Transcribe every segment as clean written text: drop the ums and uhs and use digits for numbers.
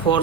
4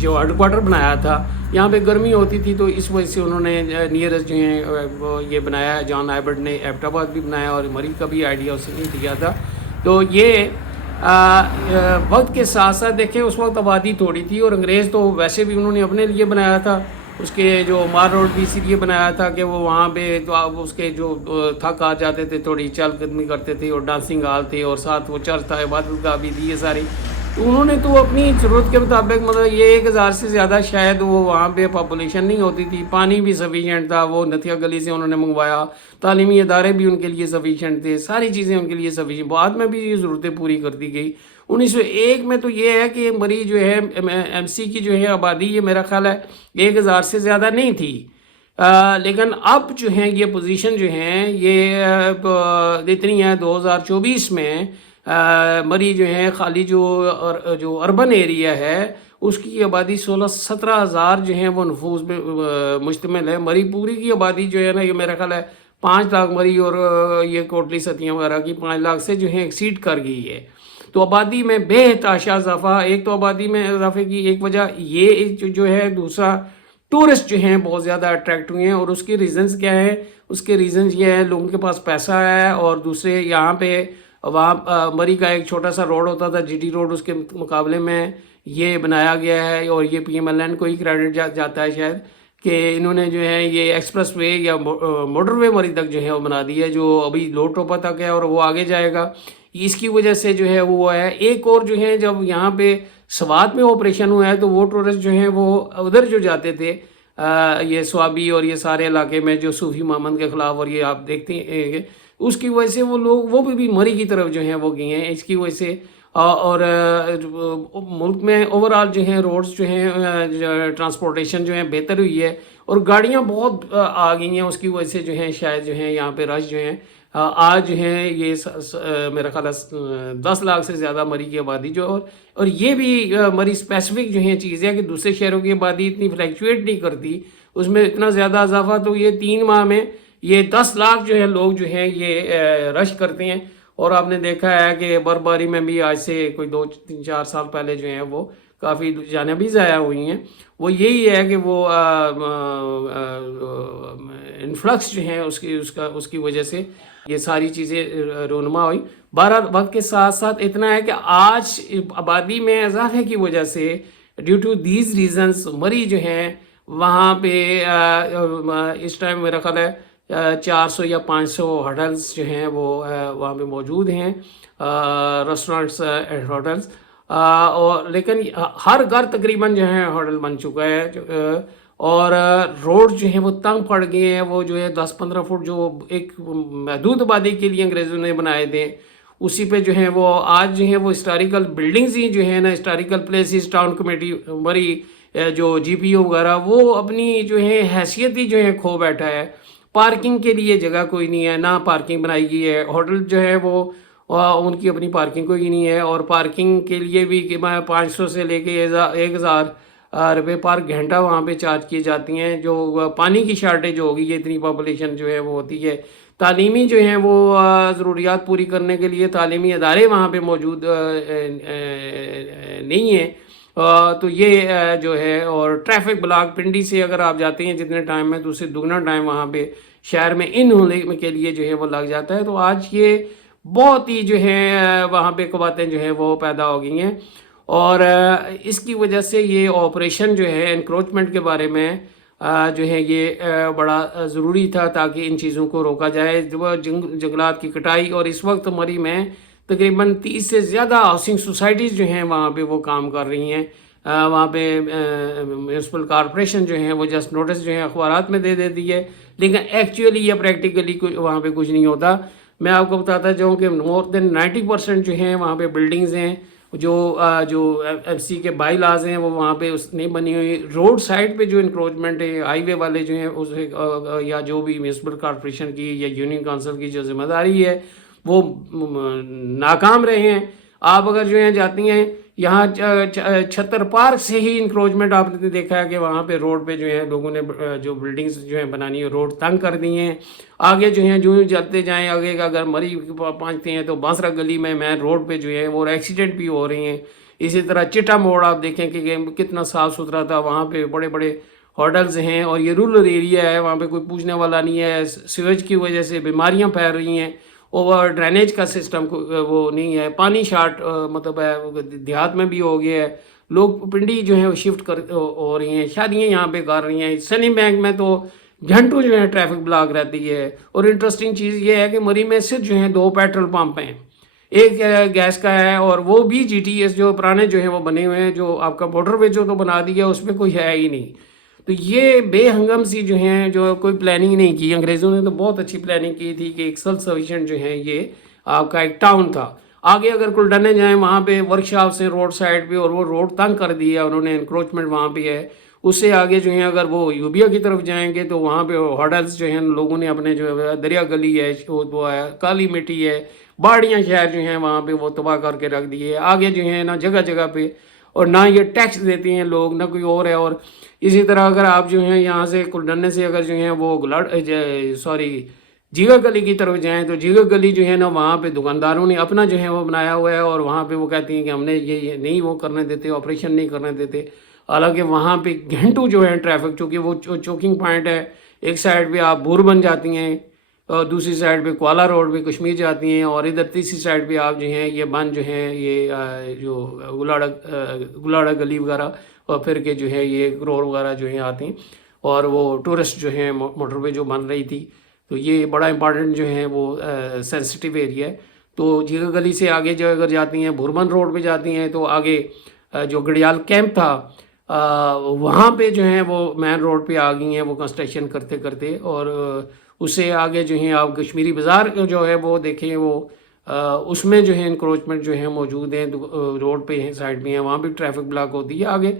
جو head quarter بنایا تھا، یہاں پہ گرمی ہوتی تھی، تو اس وجہ سے انہوں نے نیئرسٹ جو ہیں وہ یہ بنایا، جان ایبٹ نے ایبٹ آباد بھی بنایا، اور مری کا بھی آئیڈیا اس نے دیا تھا. تو یہ وقت کے ساتھ ساتھ دیکھیں اس وقت آبادی تھوڑی تھی، اور انگریز تو ویسے بھی انہوں نے اپنے لیے بنایا تھا. اس کے جو مار روڈ بھی اسی لیے بنایا تھا کہ وہ وہاں پہ تو آپ اس کے جو تھک آ جاتے تھے، تھوڑی چل قدمی کرتے تھے، اور ڈانسنگ ہال تھے، اور ساتھ وہ چرچ تھا، عبادت گاہ بھی تھی، یہ ساری. تو انہوں نے تو اپنی ضرورت کے مطابق مطلب یہ 1000 سے زیادہ شاید وہ وہاں پہ پاپولیشن نہیں ہوتی تھی، پانی بھی سفیشینٹ تھا، وہ نتھیا گلی سے انہوں نے منگوایا، تعلیمی ادارے بھی ان کے لیے سفیشینٹ تھے، ساری چیزیں ان کے لیے سفیشینٹ. بعد میں بھی یہ ضرورتیں پوری کر دی گئی. 1901 میں تو یہ ہے کہ مری جو ہے ایم سی کی جو ہے آبادی، یہ میرا خیال ہے 1000 سے زیادہ نہیں تھی. لیکن اب جو ہیں یہ پوزیشن جو ہیں یہ اتنی ہے 2024 میں. مری جو ہے خالی جو اربن ایریا ہے اس کی آبادی 16-17 ہزار جو ہیں وہ نفوذ میں مشتمل ہے. مری پوری کی آبادی جو ہے نا یہ میرا خیال ہے 5 لاکھ مری اور یہ کوٹلی ستیاں وغیرہ کی 5 لاکھ سے جو ہیں ایکسیڈ کر گئی ہے. تو آبادی میں بے تحاشا اضافہ، ایک تو آبادی میں اضافے کی ایک وجہ یہ جو ہے، دوسرا ٹورسٹ جو ہیں بہت زیادہ اٹریکٹ ہوئے ہیں. اور اس کے ریزنز کیا ہیں؟ اس کے ریزنز یہ ہیں لوگوں کے پاس پیسہ ہے، اور دوسرے یہاں پہ وہاں مری کا ایک چھوٹا سا روڈ ہوتا تھا جی ٹی روڈ، اس کے مقابلے میں یہ بنایا گیا ہے، اور یہ پی ایم ایل این کو ہی کریڈٹ جاتا ہے شاید کہ انہوں نے جو ہے یہ ایکسپریس وے یا موٹر وے مری تک جو ہے وہ بنا دی ہے، جو ابھی لو ٹوپا تک ہے اور وہ آگے جائے گا. اس کی وجہ سے جو ہے وہ ہے. ایک اور جو ہے جب یہاں پہ سوات میں آپریشن ہوا ہے تو وہ ٹورسٹ جو ہیں وہ ادھر جو جاتے تھے یہ سوابی اور یہ سارے علاقے میں جو صوفی محمد کے خلاف، اور یہ آپ دیکھتے ہیں اس کی وجہ سے وہ لوگ وہ بھی مری کی طرف جو ہیں وہ گئے ہیں اس کی وجہ سے. اور ملک میں اوورآل جو ہیں روڈز جو ہیں ٹرانسپورٹیشن جو ہیں بہتر ہوئی ہے، اور گاڑیاں بہت آ گئی ہیں. اس کی وجہ سے جو ہیں شاید جو ہیں یہاں پہ رش جو ہیں آج جو ہیں یہ میرا خیال ہے 10 لاکھ سے زیادہ مری کی آبادی جو، اور یہ بھی مری اسپیسیفک جو ہیں چیز ہے کہ دوسرے شہروں کی آبادی اتنی فلیکچویٹ نہیں کرتی، اس میں اتنا زیادہ اضافہ. تو یہ 3 ماہ میں یہ 10 لاکھ جو ہے لوگ جو ہیں یہ رش کرتے ہیں. اور آپ نے دیکھا ہے کہ برفباری میں بھی آج سے کوئی 2-3-4 سال پہلے جو ہیں وہ کافی جانیں بھی ضائع ہوئی ہیں. وہ یہی ہے کہ وہ انفلکس جو ہیں اس کی وجہ سے یہ ساری چیزیں رونما ہوئی. بہرحال وقت کے ساتھ ساتھ اتنا ہے کہ آج آبادی میں اضافے کی وجہ سے ڈیو ٹو دیز ریزنز مری جو ہیں وہاں پہ اس ٹائم میرا خیال ہے 400 یا 500 ہوٹلز جو ہیں وہ وہاں پہ موجود ہیں، ریسٹورنٹس اینڈ ہوٹلز. اور لیکن ہر گھر تقریباً جو ہے ہوٹل بن چکا ہے، اور روڈ جو ہیں وہ تنگ پڑ گئے ہیں. وہ جو ہے 10-15 فٹ جو ایک محدود آبادی کے لیے انگریزوں نے بنائے تھے، اسی پہ جو ہیں وہ آج جو ہیں وہ ہسٹوریکل بلڈنگز ہی جو ہیں نا، ہسٹوریکل پلیسز، ٹاؤن کمیٹی مری جو جی پی او وغیرہ، وہ اپنی جو ہے حیثیت ہی جو ہے کھو بیٹھا ہے. پارکنگ کے لیے جگہ کوئی نہیں ہے، نہ پارکنگ بنائی گئی ہے. ہوٹل جو ہے وہ ان کی اپنی پارکنگ کوئی نہیں ہے، اور پارکنگ کے لیے بھی کہ 500 سے لے کے 1000 روپے پر گھنٹہ وہاں پہ چارج کی جاتی ہیں. جو پانی کی شارٹیج ہوگی، یہ اتنی پاپولیشن جو ہے وہ ہوتی ہے. تعلیمی جو ہیں وہ ضروریات پوری کرنے کے لیے تعلیمی ادارے وہاں پہ موجود نہیں ہیں. تو یہ جو ہے، اور ٹریفک بلاک پنڈی سے اگر آپ جاتے ہیں جتنے ٹائم میں، تو اسے دگنا ٹائم وہاں پہ شہر میں ان ہونے کے لیے جو ہے وہ لگ جاتا ہے. تو آج یہ بہت ہی جو ہے وہاں پہ قوتیں جو ہیں وہ پیدا ہو گئی ہیں، اور اس کی وجہ سے یہ آپریشن جو ہے انکروچمنٹ کے بارے میں جو ہے یہ بڑا ضروری تھا تاکہ ان چیزوں کو روکا جائے. جنگلات کی کٹائی، اور اس وقت مری میں تقریباً 30 سے زیادہ ہاؤسنگ سوسائٹیز جو ہیں وہاں پہ وہ کام کر رہی ہیں. وہاں پہ میونسپل کارپوریشن جو ہیں وہ جسٹ نوٹس جو ہیں اخبارات میں دے دیتی ہے، لیکن ایکچولی یا پریکٹیکلی وہاں پہ کچھ نہیں ہوتا. میں آپ کو بتاتا جاؤں کہ مور دین 90% جو ہیں وہاں پہ بلڈنگز ہیں جو ایف سی کے بائی لاز ہیں وہ وہاں پہ نہیں بنی ہوئی. روڈ سائڈ پہ جو انکروچمنٹ ہے، ہائی وے والے جو ہیں یا جو بھی میونسپل کارپوریشن کی یا یونین کونسل کی جو ذمہ داری ہے وہ ناکام رہے ہیں. آپ اگر جو ہیں جاتی ہیں یہاں چھتر پارک سے ہی انکروچمنٹ آپ نے دیکھا ہے کہ وہاں پہ روڈ پہ جو ہے لوگوں نے جو بلڈنگز جو ہیں بنانی ہے روڈ تنگ کر دی ہیں. آگے جو ہیں جو چلتے جائیں آگے اگر مری پہنچتے ہیں تو بانسرا گلی میں مین روڈ پہ جو ہے وہ ایکسیڈنٹ بھی ہو رہے ہیں. اسی طرح چٹا موڑ آپ دیکھیں کہ کتنا صاف ستھرا تھا، وہاں پہ بڑے بڑے ہوٹلز ہیں، اور یہ رورل ایریا ہے، وہاں پہ کوئی پوچھنے والا نہیں ہے. سیویج کی وجہ سے بیماریاں پھیل رہی ہیں، اوور ڈرینیج کا سسٹم وہ نہیں ہے، پانی شارٹ مطلب ہے دیہات میں بھی ہو گیا ہے. لوگ پنڈی جو ہے وہ شفٹ ہو رہی ہیں، شادیاں یہاں پہ کر رہی ہیں. سنی بینک میں تو گھنٹوں جو ہے ٹریفک بلاک رہتی ہے. اور انٹرسٹنگ چیز یہ ہے کہ مری میں صرف جو ہیں 2 پیٹرول پمپ ہیں، ایک گیس کا ہے، اور وہ بھی جی ٹی ایس جو پرانے جو ہیں وہ بنے ہوئے ہیں، جو آپ کا موٹر وے جو تو بنا دیا اس میں کوئی ہے ہی نہیں. تو یہ بے ہنگم سی جو ہیں، جو کوئی پلاننگ نہیں کی. انگریزوں نے تو بہت اچھی پلاننگ کی تھی کہ ایک سیلف سفیشینٹ جو ہے یہ آپ کا ایک ٹاؤن تھا. آگے اگر کلڈنے جائیں وہاں پہ ورک شاپ سے روڈ سائڈ پہ، اور وہ روڈ تنگ کر دیا انہوں نے، انکروچمنٹ وہاں پہ ہے. اس سے آگے جو ہیں اگر وہ یوبیا کی طرف جائیں گے تو وہاں پہ ہوٹلس جو ہیں لوگوں نے اپنے جو ہے دریا گلی ہے، وہ ہے کالی مٹی ہے، باڑیاں شہر جو ہیں وہاں پہ وہ تباہ کر کے رکھ دیے. آگے جو ہیں نا جگہ جگہ پہ، اور نہ یہ ٹیکس دیتے ہیں لوگ، نہ کوئی اور ہے. اور اسی طرح اگر آپ جو ہیں یہاں سے کلڈنے سے اگر جو ہیں وہ جیگا گلی کی طرف جائیں تو جیگا گلی جو ہے نا وہاں پہ دکانداروں نے اپنا جو ہے وہ بنایا ہوا ہے، اور وہاں پہ وہ کہتے ہیں کہ ہم نے یہ نہیں وہ کرنے دیتے، آپریشن نہیں کرنے دیتے. حالانکہ وہاں پہ گھنٹوں جو ہے ٹریفک، چونکہ وہ چوکنگ پوائنٹ ہے. ایک سائڈ پہ آپ بور بن جاتی ہیں، اور دوسری سائڈ پہ کوالہ روڈ پہ کشمیر جاتی ہیں، اور ادھر تیسری سائڈ پہ آپ جو ہیں یہ بند جو ہیں یہ جو گلاڑا گلی وغیرہ، اور پھر کے جو ہے یہ روڈ وغیرہ جو ہیں آتے ہیں. اور وہ ٹورسٹ جو ہیں موٹر وے جو بن رہی تھی، تو یہ بڑا امپارٹنٹ جو ہے وہ سینسٹیو ایریا ہے. تو جیگا گلی سے آگے جو اگر جاتی ہیں بھوربن روڈ پہ جاتی ہیں تو آگے جو گڑیال کیمپ تھا وہاں پہ جو ہیں وہ مین روڈ پہ آ گئی ہیں وہ کنسٹرکشن کرتے کرتے. اور اس سے آگے جو ہیں آپ کشمیری بازار جو ہے وہ دیکھیں، وہ اس میں جو ہے انکروچمنٹ جو ہے موجود ہیں، روڈ پہ ہیں سائڈ میں ہیں، وہاں بھی ٹریفک بلاک ہوتی ہے. آگے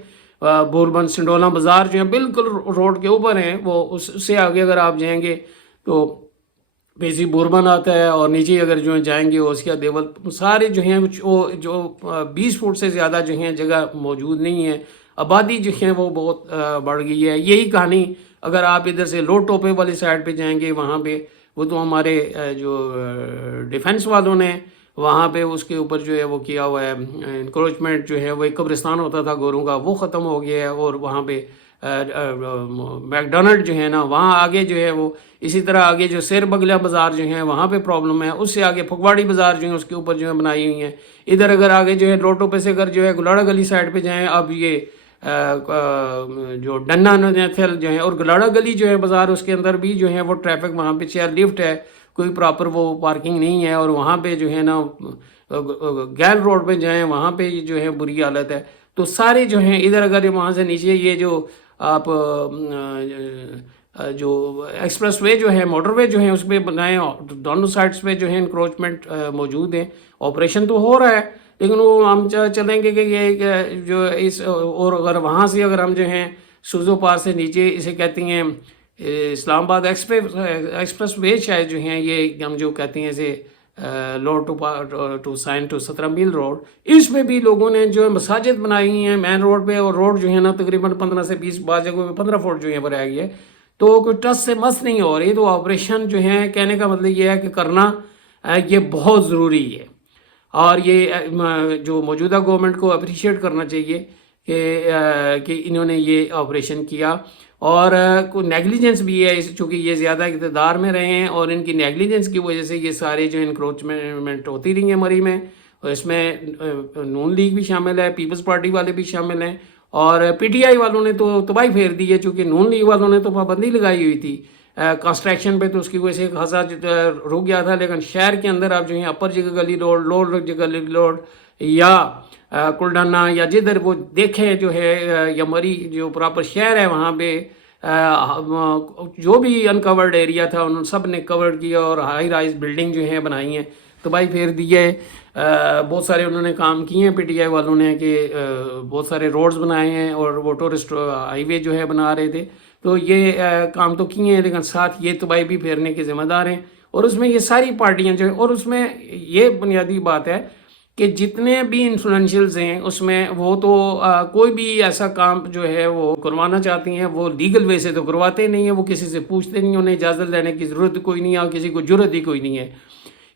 بوربن سنڈولا بازار جو ہیں بالکل روڈ کے اوپر ہیں، وہ اس سے آگے اگر آپ جائیں گے تو بیسی بوربن آتا ہے، اور نیچے اگر جو جائیں گے اس کے دیول سارے جو ہیں جو 20 فٹ سے زیادہ جو ہیں جگہ موجود نہیں ہے. آبادی جو ہے وہ بہت بڑھ گئی ہے. یہی کہانی اگر آپ ادھر سے لو ٹوپے والی سائڈ پہ جائیں گے، وہاں پہ وہ تو ہمارے جو ڈیفنس والوں نے وہاں پہ اس کے اوپر جو ہے وہ کیا ہوا ہے انکروچمنٹ جو ہے، وہ ایک قبرستان ہوتا تھا گوروں کا، وہ ختم ہو گیا ہے. اور وہاں پہ میک ڈونلڈ جو ہے نا وہاں آگے جو ہے وہ، اسی طرح آگے جو سیر بگلا بازار جو ہیں وہاں پہ پرابلم ہے. اس سے آگے پھگواڑی بازار جو ہے اس کے اوپر جو ہے بنائی ہوئی ہیں. ادھر اگر آگے جو ہے لوٹو پہ سے اگر جو ہے گلاڑا گلی سائڈ پہ جائیں، اب یہ جو ڈنا نیتھل جو ہے اور گلاڑا گلی جو ہے بازار، اس کے اندر بھی جو ہے وہ ٹریفک وہاں پہ چیئر لفٹ ہے، کوئی پراپر وہ پارکنگ نہیں ہے. اور وہاں پہ جو ہے نا گیل روڈ پہ جائیں وہاں پہ جو ہے بری حالت ہے. تو سارے جو ہیں ادھر اگر وہاں سے نیچے یہ جو آپ جو ایکسپریس وے جو ہے موٹر وے جو ہے اس پہ بنائیں، دونوں سائڈس پہ جو ہے انکروچمنٹ موجود ہیں. آپریشن تو ہو رہا ہے، لیکن وہ ہم چلیں گے کہ یہ جو اس، اور اگر وہاں سے اگر ہم جو ہیں سوزو پاس سے نیچے اسے کہتے ہیں اسلام آباد ایکسپریس وے شاید جو ہیں یہ ہم جو کہتے ہیں اسے لوڈ ٹو سائن ٹو 17 میل روڈ، اس میں بھی لوگوں نے جو ہے مساجد بنائی ہیں مین روڈ پہ. اور روڈ جو ہے نا تقریباً 15 سے 20 بعض جگہوں پہ 15 فٹ جو ہے بنایا گیا ہے. تو کوئی ٹس سے مس نہیں ہو رہی. تو آپریشن جو ہے کہنے کا مطلب یہ ہے کہ کرنا یہ بہت ضروری ہے. اور یہ جو موجودہ گورنمنٹ کو اپریشیٹ کرنا چاہیے کہ انہوں نے یہ آپریشن کیا. اور کوئی نیگلیجنس بھی ہے، چونکہ یہ زیادہ اقتدار میں رہے ہیں، اور ان کی نیگلیجنس کی وجہ سے یہ سارے جو انکروچمنٹ ہوتی رہی ہیں مری میں. اور اس میں نون لیگ بھی شامل ہے، پیپلز پارٹی والے بھی شامل ہیں، اور پی ٹی آئی والوں نے تو تباہی پھیر دی ہے، چونکہ نون لیگ والوں نے تو پابندی لگائی ہوئی تھی کنسٹرکشن پہ، تو اس کی وجہ سے خاصا رک گیا تھا. لیکن شہر کے اندر آپ جو ہیں اپر جگہ گلی روڈ، لوڈ جگہ گلی روڈ، یا کلڈانا، یا جدھر وہ دیکھیں جو ہے یا مری جو پراپر شہر ہے وہاں پہ جو بھی انکورڈ ایریا تھا انہوں سب نے کورڈ کیا، اور ہائی رائز بلڈنگ جو ہیں بنائی ہیں، تباہی پھیر دی ہے. بہت سارے انہوں نے کام کیے ہیں پی ٹی آئی والوں نے، کہ بہت سارے روڈز بنائے ہیں، اور وہ ٹورسٹ ہائی وے جو ہے بنا رہے تھے. تو یہ کام تو کیے ہیں، لیکن ساتھ یہ تباہی بھی پھیرنے کے ذمہ دار ہیں. اور اس میں یہ ساری پارٹیاں جو ہیں، اور اس میں یہ بنیادی بات ہے کہ جتنے بھی انفلوئنشلز ہیں اس میں وہ تو کوئی بھی ایسا کام جو ہے وہ کروانا چاہتی ہیں وہ لیگل وے سے تو کرواتے نہیں ہیں، وہ کسی سے پوچھتے نہیں، انہیں اجازت لینے کی ضرورت کوئی نہیں ہے، اور کسی کو جرت ہی کوئی نہیں ہے.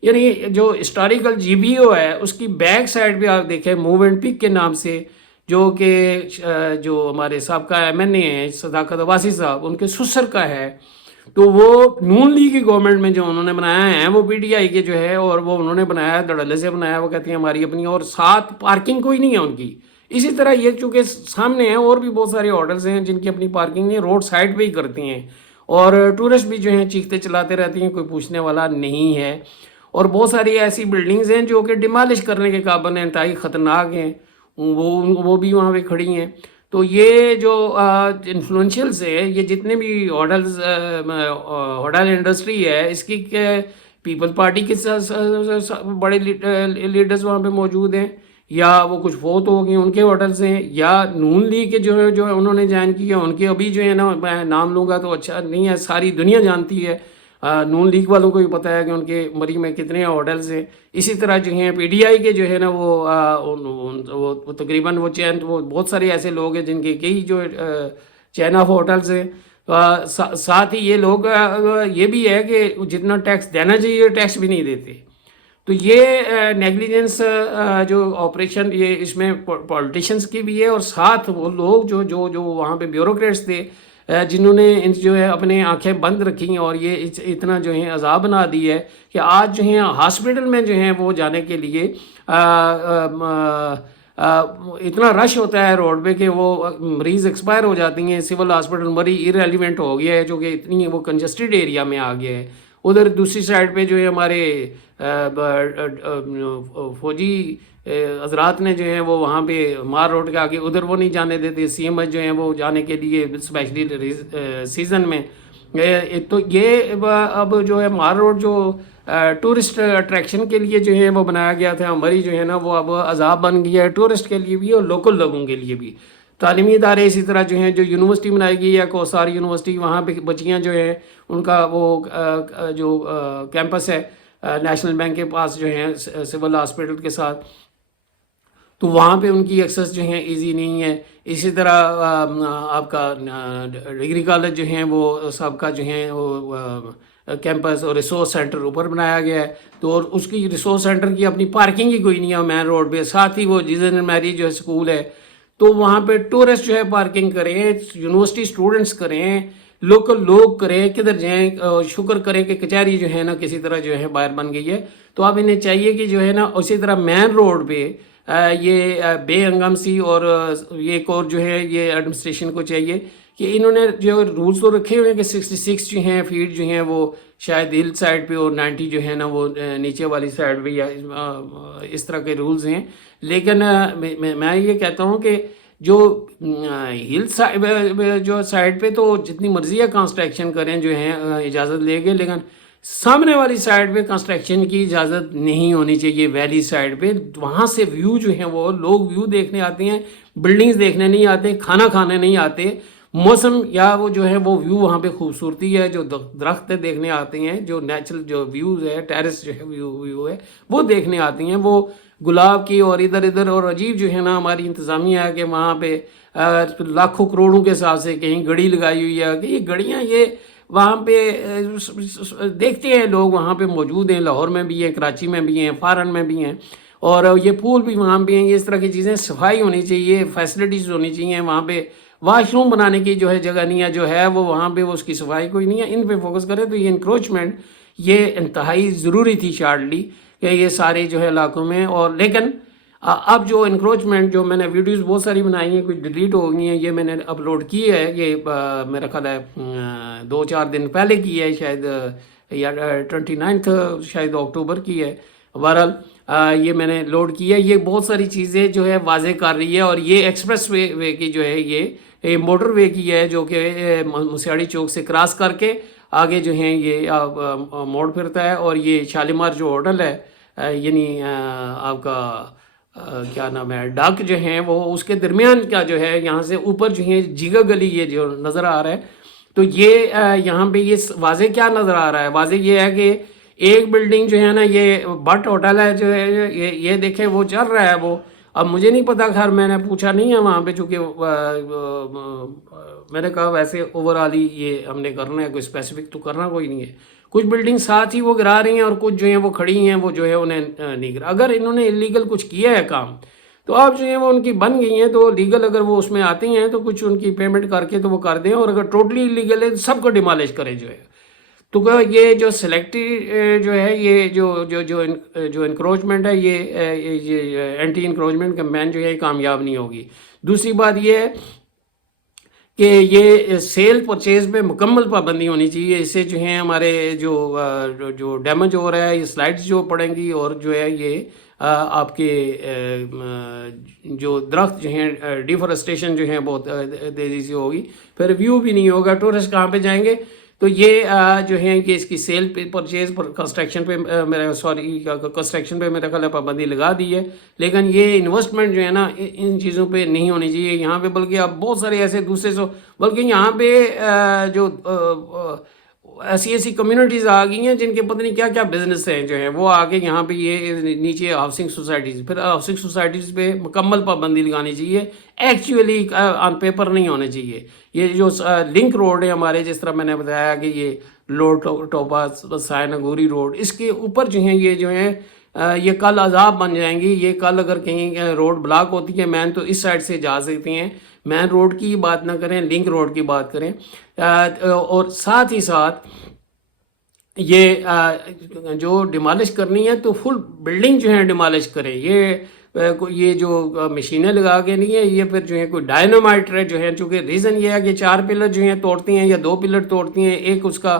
یعنی جو ہسٹوریکل جی بی او ہے اس کی بیک سائڈ پہ آپ دیکھیں موو اینڈ پک کے نام سے، جو کہ جو ہمارے سابقہ ایم این اے ہیں صداقت عباسی صاحب، ان کے سسر کا ہے، تو وہ نون لیگ کی گورنمنٹ میں جو انہوں نے بنایا ہے وہ پی ٹی آئی کے جو ہے، اور وہ انہوں نے بنایا دھڑلے سے بنایا، وہ کہتے ہیں ہماری اپنی، اور ساتھ پارکنگ کوئی نہیں ہے ان کی۔ اسی طرح یہ چونکہ سامنے ہیں اور بھی بہت سارے ہوٹلز ہیں جن کی اپنی پارکنگ نہیں، روڈ سائڈ پہ ہی کرتی ہیں، اور ٹورسٹ بھی جو ہیں چیختے چلاتے رہتی ہیں، کوئی پوچھنے والا نہیں ہے۔ اور بہت ساری ایسی بلڈنگز ہیں جو کہ ڈیمالش کرنے کے قابل ہیں، انتہائی خطرناک ہیں، وہ بھی وہاں پہ کھڑی ہیں۔ تو یہ جو انفلوئنشیلز ہے، یہ جتنے بھی ہوٹل انڈسٹری ہے، اس کی پیپل پارٹی کے بڑے لیڈرز وہاں پہ موجود ہیں، یا وہ کچھ فوت ہو گئے ان کے ہوٹلز ہیں، یا نون لیگ کے جو انہوں نے جوائن کیا ان کے، ابھی جو ہے نا میں نام لوں گا تو اچھا نہیں ہے، ساری دنیا جانتی ہے، نون لیگ والوں کو بھی پتہ ہے کہ ان کے مری میں کتنے ہوٹلز ہیں۔ اسی طرح جو ہیں پی ڈی آئی کے جو ہے نا وہ تقریباً وہ بہت سارے ایسے لوگ ہیں جن کے کئی جو چین آف ہوٹلز ہیں۔ ساتھ ہی یہ لوگ یہ بھی ہے کہ جتنا ٹیکس دینا چاہیے ٹیکس بھی نہیں دیتے۔ تو یہ نیگلیجنس جو آپریشن یہ اس میں پولیٹیشنز کی بھی ہے، اور ساتھ وہ لوگ جو وہاں پہ بیوروکریٹس تھے جنہوں نے جو ہے اپنے آنکھیں بند رکھی ہیں، اور یہ اتنا جو ہے عذاب بنا دی ہے کہ آج جو ہے ہاسپٹل میں جو ہے وہ جانے کے لیے اتنا رش ہوتا ہے روڈ پہ کہ وہ مریض ایکسپائر ہو جاتی ہیں، سول ہاسپٹل مری ایریلیونٹ ہو گیا ہے، جو کہ اتنی وہ کنجسٹڈ ایریا میں آ گیا ہے۔ ادھر دوسری سائڈ پہ جو ہے ہمارے فوجی حضرات نے جو ہے وہ وہاں پہ مار روڈ کے آگے ادھر وہ نہیں جانے دیتے، سی ایم ایچ جو ہیں وہ جانے کے لیے اسپیشلی سیزن میں۔ تو یہ اب جو ہے مار روڈ جو ٹورسٹ اٹریکشن کے لیے جو ہے وہ بنایا گیا تھا، ہماری جو ہے نا وہ اب عذاب بن گیا ہے ٹورسٹ کے لیے بھی اور لوکل لوگوں کے لیے بھی۔ تعلیمی ادارے اسی طرح جو ہیں، جو یونیورسٹی بنائی گئی ہے کوسار یونیورسٹی، وہاں پہ بچیاں جو ہیں ان کا وہ جو کیمپس ہے نیشنل بینک کے پاس جو ہیں سول ہاسپٹل کے ساتھ، تو وہاں پہ ان کی ایکسیس جو ہیں ایزی نہیں ہے۔ اسی طرح آپ کا ڈگری کالج جو ہیں وہ سب کا جو ہیں وہ کیمپس اور ریسورس سینٹر اوپر بنایا گیا ہے، تو اور اس کی ریسورس سینٹر کی اپنی پارکنگ ہی کوئی نہیں ہے مین روڈ پہ۔ ساتھ ہی وہ جیزن اینڈ میری جو ہے اسکول ہے، تو وہاں پہ ٹورسٹ جو ہے پارکنگ کریں، یونیورسٹی اسٹوڈنٹس کریں، لوکل لوگ کریں، کدھر جائیں، شکر کریں کہ کچہری جو ہے نا کسی طرح جو ہے باہر بن گئی ہے۔ تو اب انہیں چاہیے کہ جو ہے نا اسی طرح مین روڈ پہ یہ بے ہنگم سی، اور یہ ایک اور جو ہے یہ ایڈمنسٹریشن کو چاہیے کہ انہوں نے جو رولز تو رکھے ہوئے ہیں کہ 66 جو ہیں فیٹ جو ہیں وہ شاید ہل سائڈ پہ، اور 90 جو ہے نا وہ نیچے والی سائڈ پہ، یا اس طرح کے رولز ہیں۔ لیکن میں یہ کہتا ہوں کہ جو ہل جو سائڈ پہ تو جتنی مرضی ہے کنسٹرکشن کریں جو ہیں اجازت لے گے، لیکن سامنے والی سائڈ پہ کنسٹرکشن کی اجازت نہیں ہونی چاہیے۔ ویلی سائڈ پہ وہاں سے ویو جو ہیں وہ لوگ ویو دیکھنے آتے ہیں، بلڈنگز دیکھنے نہیں آتے، کھانا کھانے نہیں آتے، موسم یا وہ جو ہے وہ ویو وہاں پہ خوبصورتی ہے، جو درخت دیکھنے آتے ہیں، جو نیچرل جو ویوز ہے، ٹیرس جو ہے ویو ہے وہ دیکھنے آتی ہیں، وہ گلاب کی اور ادھر ادھر۔ اور عجیب جو ہے نا ہماری انتظامیہ ہے کہ وہاں پہ لاکھوں کروڑوں کے حساب سے کہیں گڑی لگائی ہوئی ہے، کہ یہ گڑیاں یہ وہاں پہ دیکھتے ہیں لوگ، وہاں پہ موجود ہیں، لاہور میں بھی ہیں، کراچی میں بھی ہیں، فارن میں بھی ہیں، اور یہ پول بھی وہاں پہ ہیں۔ یہ اس طرح کی چیزیں، صفائی ہونی چاہیے، فیسلٹیز ہونی چاہیے وہاں پہ۔ واش روم بنانے کی جو ہے جگہ نہیں ہے، جو ہے وہ وہاں پہ وہ اس کی صفائی کوئی نہیں ہے۔ ان پہ فوکس کرے تو یہ انکروچمنٹ یہ انتہائی ضروری تھی شارٹلی کہ یہ سارے جو ہے علاقوں میں۔ اور لیکن اب جو انکروچمنٹ، جو میں نے ویڈیوز بہت ساری بنائی ہیں، کچھ ڈیلیٹ ہو گئی ہیں، یہ میں نے اپلوڈ کی ہے، یہ میرا خیال ہے 2-4 دن پہلے کی ہے شاید، یا 29 شاید اکتوبر کی ہے۔ بہرحال یہ میں نے لوڈ کی ہے، یہ بہت ساری چیزیں جو ہے واضح کر رہی ہے۔ اور یہ ایکسپریس وے کی جو ہے یہ موٹر وے کی ہے، جو کہ مسیاڑی چوک سے کراس کر کے آگے جو ہیں یہ موڑ پھرتا ہے۔ اور یہ شالیمار جو ہوٹل ہے، یعنی آپ کا کیا نام ہے، ڈاک جو ہیں وہ اس کے درمیان کا جو ہے، یہاں سے اوپر جو ہے جیگا گلی یہ جو نظر آ رہا ہے، تو یہ یہاں پہ یہ واضح کیا نظر آ رہا ہے؟ واضح یہ ہے کہ ایک بلڈنگ جو ہے نا، یہ بٹ ہوٹل ہے جو ہے، یہ دیکھیں وہ چل رہا ہے وہ اب مجھے نہیں پتا، خیر میں نے پوچھا نہیں ہے وہاں پہ، چونکہ میں نے کہا ویسے اوور آل ہی یہ ہم نے کرنا ہے، کوئی اسپیسیفک تو کرنا کوئی نہیں ہے. کچھ بلڈنگ ساتھ ہی وہ گرا رہی ہیں اور کچھ جو ہیں وہ کھڑی ہیں، وہ جو ہے انہیں نہیں گرا. اگر انہوں نے انلیگل کچھ کیا ہے کام تو آپ جو ہیں وہ ان کی بن گئی ہیں تو لیگل اگر وہ اس میں آتی ہیں تو کچھ ان کی پیمنٹ کر کے تو وہ کر دیں، اور اگر ٹوٹلی انلیگل ہے تو سب کو ڈیمالش کریں جو ہے. تو یہ جو سلیکٹی جو ہے، یہ جو انکروچمنٹ ہے، یہ اینٹی انکروچمنٹ کیمپین جو ہے کامیاب نہیں ہوگی. دوسری بات یہ ہے کہ یہ سیل پرچیز پہ مکمل پابندی ہونی چاہیے. اس سے جو ہیں ہمارے جو ڈیمیج ہو رہا ہے، یہ سلائڈز جو پڑیں گی، اور جو ہے یہ آپ کے جو درخت جو ہیں ڈیفورسٹیشن جو ہیں بہت تیزی سے ہوگی، پھر ویو بھی نہیں ہوگا، ٹورسٹ کہاں پہ جائیں گے. تو یہ جو ہیں کہ اس کی سیل پرچیز پر کنسٹرکشن پہ کنسٹرکشن پہ میرا خیال ہے پابندی لگا دی ہے، لیکن یہ انویسٹمنٹ جو ہے نا ان چیزوں پہ نہیں ہونی چاہیے یہاں پہ. بلکہ اب بہت سارے ایسے دوسرے بلکہ یہاں پہ جو ایسی کمیونٹیز آ گئی ہیں جن کے پتہ نہیں کیا کیا بزنس ہیں جو ہیں وہ آگے یہاں پہ یہ نیچے ہاؤسنگ سوسائٹیز، پھر ہاؤسنگ سوسائٹیز پہ مکمل پابندی لگانی چاہیے. ایکچولی آن پیپر نہیں ہونے چاہیے. یہ جو لنک روڈ ہے ہمارے، جس طرح میں نے بتایا کہ یہ لوڈ ٹوپا سائن گوری روڈ، اس کے اوپر جو ہیں یہ جو ہیں یہ کل عذاب بن جائیں گی. یہ کل اگر کہیں روڈ بلاک ہوتی ہے مین، تو اس سائڈ سے جا سکتی ہیں. مین روڈ کی بات نہ کریں، لنک روڈ کی بات کریں. اور ساتھ ہی ساتھ یہ جو ڈیمالش کرنی ہے تو فل بلڈنگ جو ہے ڈیمالش کریں. یہ جو مشینیں لگا کے نہیں ہے، یہ پھر جو ہے کوئی ڈائنامائٹ جو ہے، چونکہ ریزن یہ ہے کہ 4 پلر جو ہیں توڑتی ہیں یا 2 پلر توڑتی ہیں، ایک اس کا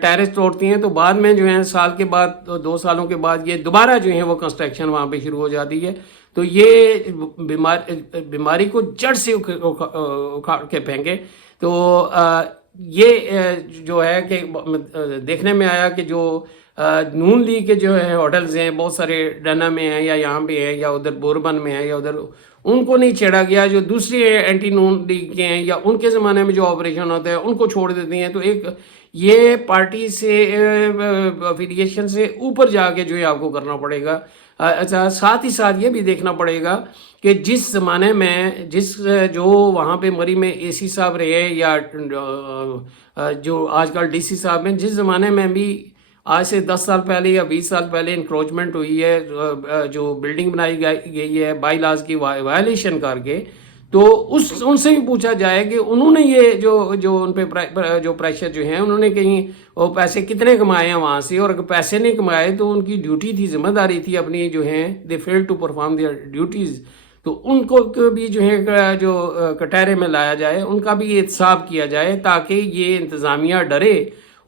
ٹیرس توڑتی ہیں، تو بعد میں جو ہے سال کے بعد 2 سالوں کے بعد یہ دوبارہ جو ہے وہ کنسٹرکشن وہاں پہ شروع ہو جاتی ہے. تو یہ بیماری کو جڑ سے اکھاڑ کے پھینکے. تو یہ جو ہے کہ دیکھنے میں آیا کہ جو نون لیگ کے جو ہے ہوٹلز ہیں بہت سارے ڈنا میں ہیں یا یہاں پہ ہیں یا ادھر بوربن میں ہیں یا ادھر، ان کو نہیں چھیڑا گیا. جو دوسری اینٹی نون لیگ کے ہیں یا ان کے زمانے میں جو آپریشن ہوتا ہے ان کو چھوڑ دیتی ہیں. تو ایک یہ پارٹی سے افیلیشن سے اوپر جا کے جو ہے آپ کو کرنا پڑے گا. اچھا، ساتھ ہی ساتھ یہ بھی دیکھنا پڑے گا کہ جس زمانے میں جو وہاں پہ مری میں اے سی صاحب رہے یا جو آج کل ڈی سی صاحب ہیں، جس زمانے میں بھی آج سے 10 سال پہلے یا 20 سال پہلے انکروچمنٹ ہوئی ہے، جو بلڈنگ بنائی گئی ہے بائی لاز کی وائلیشن کر کے، تو ان سے بھی پوچھا جائے کہ انہوں نے یہ جو ان پہ جو پریشر جو ہیں، انہوں نے کہیں وہ پیسے کتنے کمائے ہیں وہاں سے، اور اگر پیسے نہیں کمائے تو ان کی ڈیوٹی تھی، ذمہ داری تھی اپنی جو ہیں دے فیل ٹو پرفارم دیئر ڈیوٹیز، تو ان کو بھی جو ہے جو کٹہرے میں لایا جائے، ان کا بھی احتساب کیا جائے تاکہ یہ انتظامیہ ڈرے.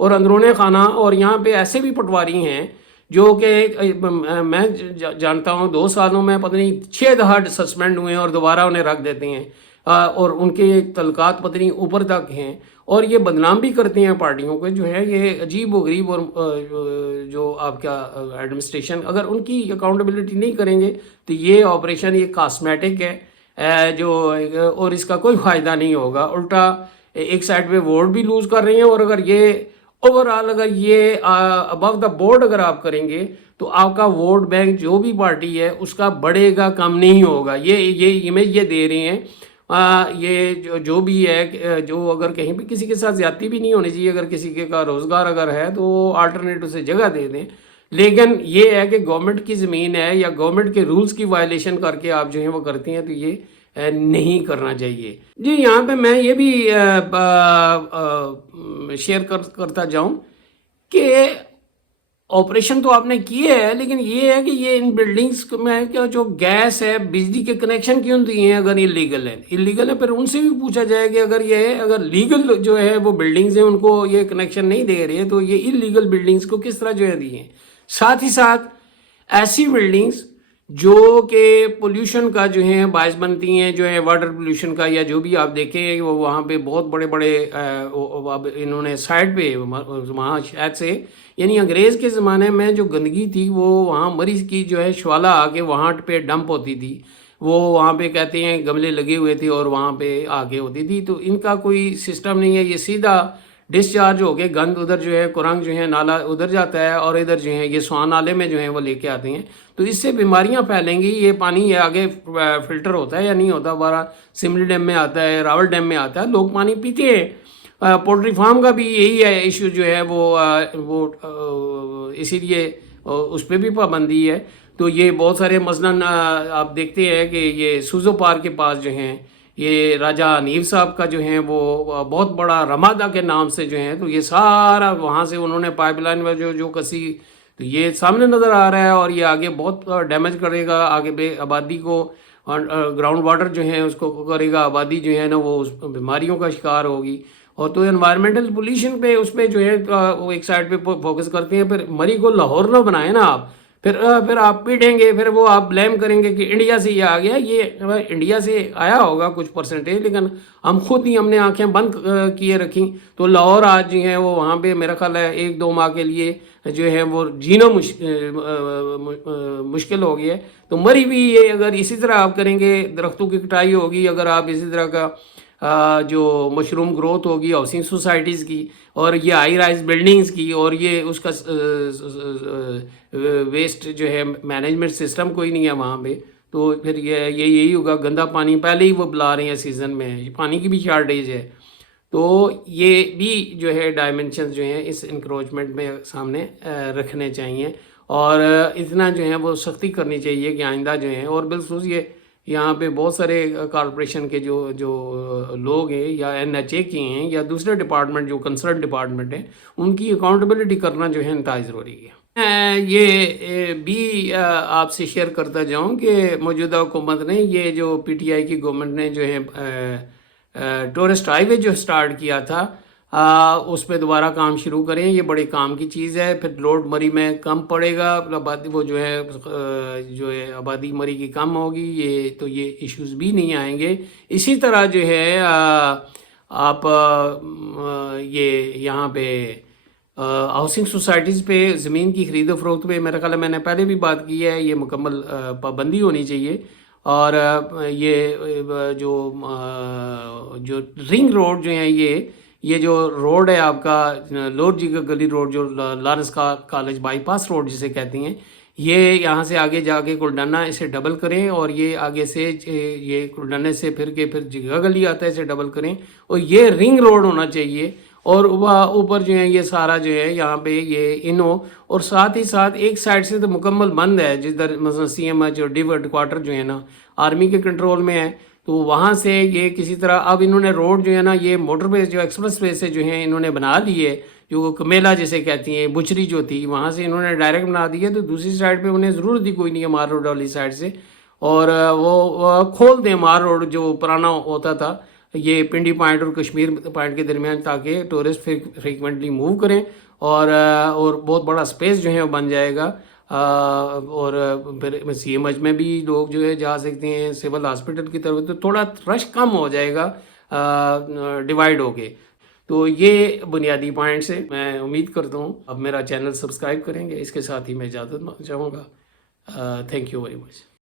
اور اندرون خانہ، اور یہاں پہ ایسے بھی پٹواری ہیں جو کہ میں جانتا ہوں 2 سالوں میں پتہ نہیں 6 دفعہ سسپینڈ ہوئے ہیں اور دوبارہ انہیں رکھ دیتے ہیں، اور ان کے تعلقات پتہ نہیں اوپر تک ہیں، اور یہ بدنام بھی کرتے ہیں پارٹیوں کو. جو ہے یہ عجیب و غریب، اور جو آپ کا ایڈمنسٹریشن اگر ان کی اکاؤنٹیبلٹی نہیں کریں گے تو یہ آپریشن یہ کاسمیٹک ہے اور اس کا کوئی فائدہ نہیں ہوگا. الٹا ایک سائڈ پہ ووٹ بھی لوز کر رہے ہیں، اور اگر یہ اوور آل اگر یہ ابو دا بورڈ اگر آپ کریں گے تو آپ کا ووٹ بینک جو بھی پارٹی ہے اس کا بڑھے گا، کم نہیں ہوگا. یہ امیج یہ دے رہے ہیں. یہ جو بھی ہے، جو اگر کہیں پہ کسی کے ساتھ زیادتی بھی نہیں ہونی چاہیے، اگر کسی کے کا روزگار اگر ہے تو آلٹرنیٹو سے جگہ دے دیں. لیکن یہ ہے کہ گورنمنٹ کی زمین ہے یا گورنمنٹ کے رولز کی وائلیشن کر کے آپ جو ہیں وہ کرتے ہیں، تو یہ نہیں کرنا چاہیے. جی یہاں پہ میں یہ بھی شیئر کرتا جاؤں کہ آپریشن تو آپ نے کیے ہے، لیکن یہ ہے کہ یہ ان بلڈنگز میں جو گیس ہے، بجلی کے کنیکشن کیوں دیے ہیں اگر انلیگل ہے پھر ان سے بھی پوچھا جائے کہ اگر لیگل جو ہے وہ بلڈنگز ہیں ان کو یہ کنیکشن نہیں دے رہے تو یہ انلیگل بلڈنگز کو کس طرح جو ہے دیے ہیں. ساتھ ہی ساتھ ایسی بلڈنگز جو کہ پولیوشن کا جو ہیں باعث بنتی ہیں، جو ہے واٹر پولیوشن کا، یا جو بھی آپ دیکھیں وہ وہاں پہ بہت بڑے انہوں نے سائڈ پہ وہاں شاید سے، یعنی انگریز کے زمانے میں جو گندگی تھی وہ وہاں مریض کی جو ہے شوالا آ کے وہاں پہ ڈمپ ہوتی تھی، وہ وہاں پہ کہتے ہیں گملے لگے ہوئے تھے اور وہاں پہ آ کے ہوتی تھی. تو ان کا کوئی سسٹم نہیں ہے، یہ سیدھا ڈسچارج ہو کے گند ادھر جو ہے کرنگ جو ہے نالا ادھر جاتا ہے اور ادھر جو ہے یہ سوان نالے میں جو ہے وہ لے کے آتے ہیں، تو اس سے بیماریاں پھیلیں گی. یہ پانی یہ آگے فلٹر ہوتا ہے یا نہیں ہوتا، ہمارا سملی ڈیم میں آتا ہے، راول ڈیم میں آتا ہے، لوگ پانی پیتے ہیں. پولٹری فارم کا بھی یہی ہے ایشو جو ہے وہ اسی لیے اس پہ بھی پابندی ہے. تو یہ بہت سارے مثلاً آپ دیکھتے ہیں کہ یہ سوزو پارک کے پاس جو ہیں یہ راجہ حنیف صاحب کا جو ہیں وہ بہت بڑا رمادہ کے نام سے جو ہیں، تو یہ سارا وہاں سے انہوں نے پائپ لائن میں جو کسی، تو یہ سامنے نظر آ رہا ہے اور یہ آگے بہت ڈیمیج کرے گا آگے بے آبادی کو، گراؤنڈ واٹر جو ہے اس کو کرے گا، آبادی جو ہے نا وہ اس بیماریوں کا شکار ہوگی. اور تو انوائرمنٹل پولیشن پہ اس پہ جو ہے وہ ایک سائڈ پہ فوکس کرتے ہیں. پھر مری کو لاہور نہ بنائے نا آپ، پھر آپ پیٹیں گے، پھر وہ آپ بلیم کریں گے کہ انڈیا سے یہ آ گیا. یہ انڈیا سے آیا ہوگا کچھ پرسنٹیج، لیکن ہم نے آنکھیں بند کیے رکھیں. تو لاہور آج جو ہے وہ وہاں پہ میرا خیال ہے 1-2 ماہ کے لیے جو ہے وہ جینا مشکل ہو گیا ہے. تو مری بھی یہ اگر اسی طرح آپ کریں گے، درختوں کی کٹائی ہوگی، اگر آپ اسی طرح کا جو مشروم گروتھ ہوگی ہاؤسنگ سوسائٹیز کی اور یہ ہائی رائز بلڈنگز کی، اور یہ اس کا ویسٹ جو ہے مینجمنٹ سسٹم کوئی نہیں ہے وہاں پہ، تو پھر یہی ہوگا. گندا پانی پہلے ہی وہ بلا رہے ہیں سیزن میں، پانی کی بھی شارٹیج ہے. تو یہ بھی جو ہے ڈائمنشنز جو ہیں اس انکروچمنٹ میں سامنے رکھنے چاہیے، اور اتنا جو ہے وہ سختی کرنی چاہیے کہ آئندہ جو ہیں، اور بالخصوص یہ یہاں پہ بہت سارے کارپوریشن کے جو لوگ ہیں یا NHA کے ہیں یا دوسرے ڈپارٹمنٹ جو کنسرن ڈپارٹمنٹ ہیں، ان کی اکاؤنٹیبلٹی کرنا جو ہے انتہائی ضروری ہے. یہ بھی آپ سے شیئر کرتا جاؤں کہ موجودہ حکومت نے یہ جو PTI کی گورنمنٹ نے جو ہے ٹورسٹ ہائی وے جو سٹارٹ کیا تھا، اس پہ دوبارہ کام شروع کریں. یہ بڑے کام کی چیز ہے. پھر لوڈ مری میں کم پڑے گا، آبادی وہ جو ہے آبادی مری کی کم ہوگی، یہ ایشوز بھی نہیں آئیں گے. اسی طرح جو ہے آپ یہ یہاں پہ ہاؤسنگ سوسائٹیز پہ زمین کی خرید و فروخت پہ میرا خیال ہے میں نے پہلے بھی بات کی ہے، یہ مکمل پابندی ہونی چاہیے. اور یہ جو رنگ روڈ جو ہیں یہ جو روڈ ہے آپ کا لور جیگا گلی روڈ، جو Lawrence college by pass road جسے کہتی ہیں، یہ یہاں سے آگے جا کے کلڈانا اسے ڈبل کریں، اور یہ آگے سے یہ کلڈانے سے پھر جگہ گلی آتا ہے اسے ڈبل کریں، اور یہ رنگ روڈ ہونا چاہیے. اور اوپر جو ہے یہ سارا جو ہے یہاں پہ یہ اور ساتھ ہی ساتھ ایک سائڈ سے تو مکمل بند ہے، جدھر مثلا CM جو ڈیو ہیڈ کوارٹر جو ہے نا آرمی کے کنٹرول میں ہے، تو وہاں سے یہ کسی طرح اب انہوں نے روڈ جو ہے نا یہ موٹر وے جو ایکسپریس وے سے جو ہیں انہوں نے بنا لی ہے، جو کمیلا جسے کہتی ہیں بچری جو تھی وہاں سے انہوں نے ڈائریکٹ بنا دی ہے. تو دوسری سائڈ پہ انہیں ضرورت ہی کوئی نہیں ہے مار روڈ والی سائڈ سے، اور وہ کھول دیں مار روڈ جو پرانا ہوتا تھا یہ پنڈی پوائنٹ اور کشمیر پوائنٹ کے درمیان، تاکہ ٹورسٹ فریکوینٹلی موو کریں، اور بہت بڑا سپیس جو ہے وہ بن جائے گا. اور پھر CM میں بھی لوگ جو ہے جا سکتے ہیں سول ہاسپٹل کی طرف، تو تھوڑا رش کم ہو جائے گا ڈیوائیڈ ہو کے. تو یہ بنیادی پوائنٹس ہیں. میں امید کرتا ہوں اب میرا چینل سبسکرائب کریں گے. اس کے ساتھ ہی میں اجازت چاہوں گا. Thank you very much.